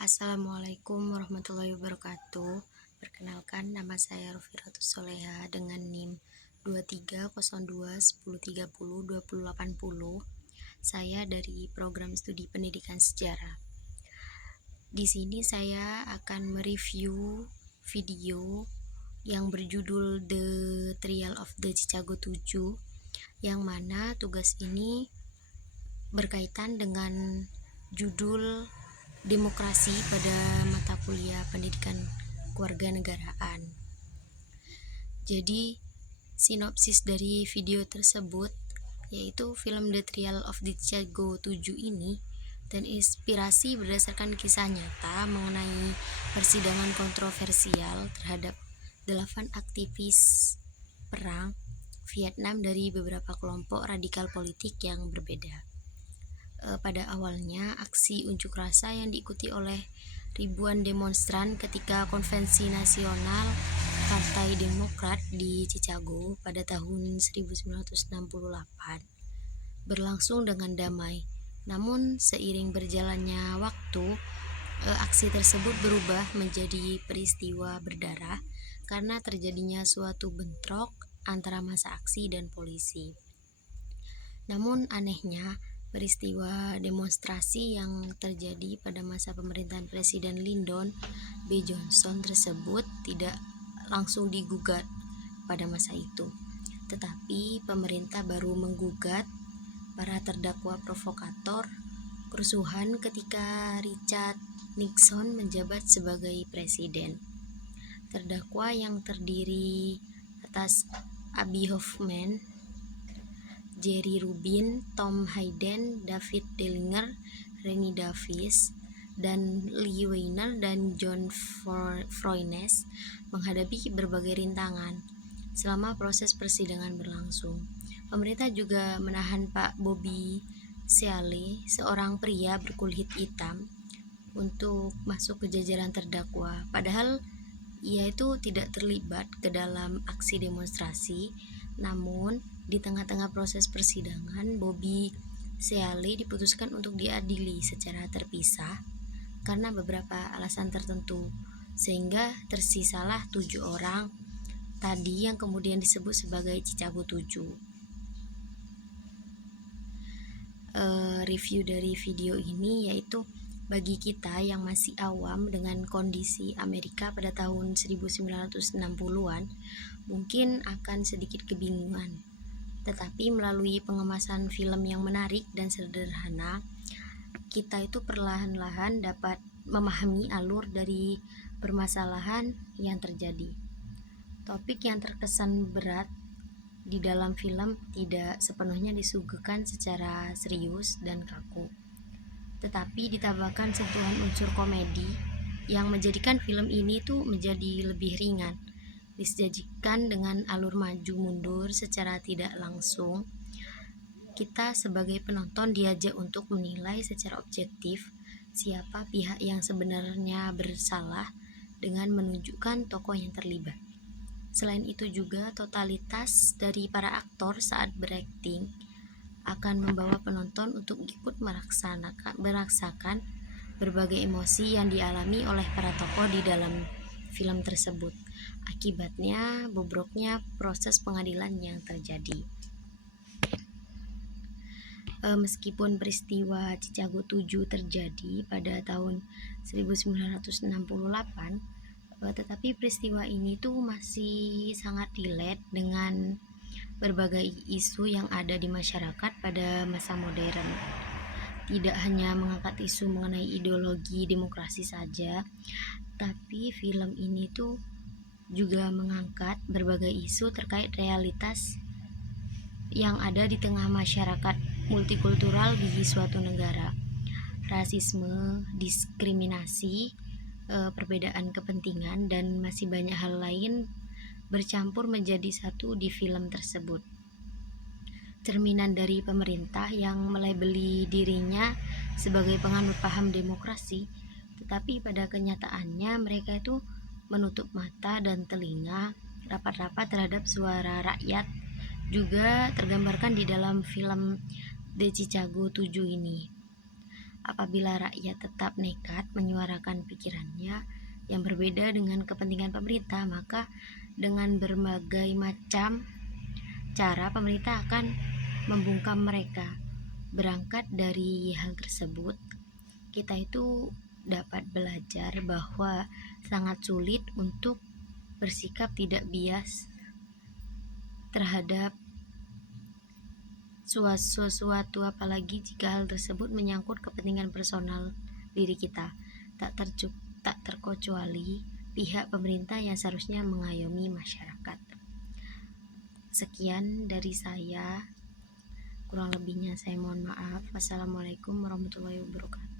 Assalamualaikum warahmatullahi wabarakatuh. Perkenalkan, nama saya Rofiratus Soleha dengan NIM 230210302080. Saya dari program studi pendidikan sejarah. Di sini saya akan mereview video yang berjudul The Trial of the Chicago 7, yang mana tugas ini berkaitan dengan judul demokrasi pada mata kuliah pendidikan kewarganegaraan. Jadi, sinopsis dari video tersebut yaitu film The Trial of the Chicago 7 ini terinspirasi berdasarkan kisah nyata mengenai persidangan kontroversial terhadap 8 aktivis perang Vietnam dari beberapa kelompok radikal politik yang berbeda. Pada awalnya, aksi unjuk rasa yang diikuti oleh ribuan demonstran ketika konvensi nasional Partai Demokrat di Chicago pada tahun 1968 berlangsung dengan damai. Namun seiring berjalannya waktu, aksi tersebut berubah menjadi peristiwa berdarah karena terjadinya suatu bentrok antara massa aksi dan polisi. Namun anehnya, peristiwa demonstrasi yang terjadi pada masa pemerintahan Presiden Lyndon B. Johnson tersebut tidak langsung digugat pada masa itu, tetapi pemerintah baru menggugat para terdakwa provokator kerusuhan ketika Richard Nixon menjabat sebagai presiden. Terdakwa yang terdiri atas Abby Hoffman, Jerry Rubin, Tom Hayden, David Dellinger, Rennie Davis, dan Lee Weiner dan John Froines menghadapi berbagai rintangan selama proses persidangan berlangsung. Pemerintah juga menahan Pak Bobby Seale, seorang pria berkulit hitam, untuk masuk ke jajaran terdakwa. Padahal ia itu tidak terlibat ke dalam aksi demonstrasi, namun di tengah-tengah proses persidangan, Bobby Seale diputuskan untuk diadili secara terpisah karena beberapa alasan tertentu, sehingga tersisalah 7 orang tadi yang kemudian disebut sebagai Chicago 7. Review dari video ini yaitu bagi kita yang masih awam dengan kondisi Amerika pada tahun 1960-an mungkin akan sedikit kebingungan. Tetapi melalui pengemasan film yang menarik dan sederhana, kita itu perlahan-lahan dapat memahami alur dari permasalahan yang terjadi. Topik yang terkesan berat di dalam film tidak sepenuhnya disuguhkan secara serius dan kaku, tetapi ditambahkan sentuhan unsur komedi yang menjadikan film ini tuh menjadi lebih ringan. Disajikan dengan alur maju mundur secara tidak langsung, kita sebagai penonton diajak untuk menilai secara objektif siapa pihak yang sebenarnya bersalah dengan menunjukkan tokoh yang terlibat. Selain itu juga totalitas dari para aktor saat berakting akan membawa penonton untuk ikut merasakan berbagai emosi yang dialami oleh para tokoh di dalam film tersebut. Akibatnya bobroknya proses pengadilan yang terjadi. Meskipun peristiwa Chicago 7 terjadi pada tahun 1968, tetapi peristiwa ini tuh masih sangat relate dengan berbagai isu yang ada di masyarakat pada masa modern. Tidak hanya mengangkat isu mengenai ideologi demokrasi saja, tapi film ini tuh juga mengangkat berbagai isu terkait realitas yang ada di tengah masyarakat multikultural di suatu negara. Rasisme, diskriminasi, perbedaan kepentingan, dan masih banyak hal lain bercampur menjadi satu di film tersebut. Cerminan dari pemerintah yang melabeli dirinya sebagai penganut paham demokrasi, tetapi pada kenyataannya mereka itu menutup mata dan telinga rapat-rapat terhadap suara rakyat, juga tergambarkan di dalam film The Chicago 7 ini. apabila rakyat tetap nekat menyuarakan pikirannya yang berbeda dengan kepentingan pemerintah, maka dengan berbagai macam cara pemerintah akan membungkam mereka. Berangkat dari hal tersebut, kita itu dapat belajar bahwa sangat sulit untuk bersikap tidak bias terhadap sesuatu, apalagi jika hal tersebut menyangkut kepentingan personal diri kita. Tak terkecuali pihak pemerintah yang seharusnya mengayomi masyarakat. Sekian dari saya, kurang lebihnya saya mohon maaf. Wassalamualaikum warahmatullahi wabarakatuh.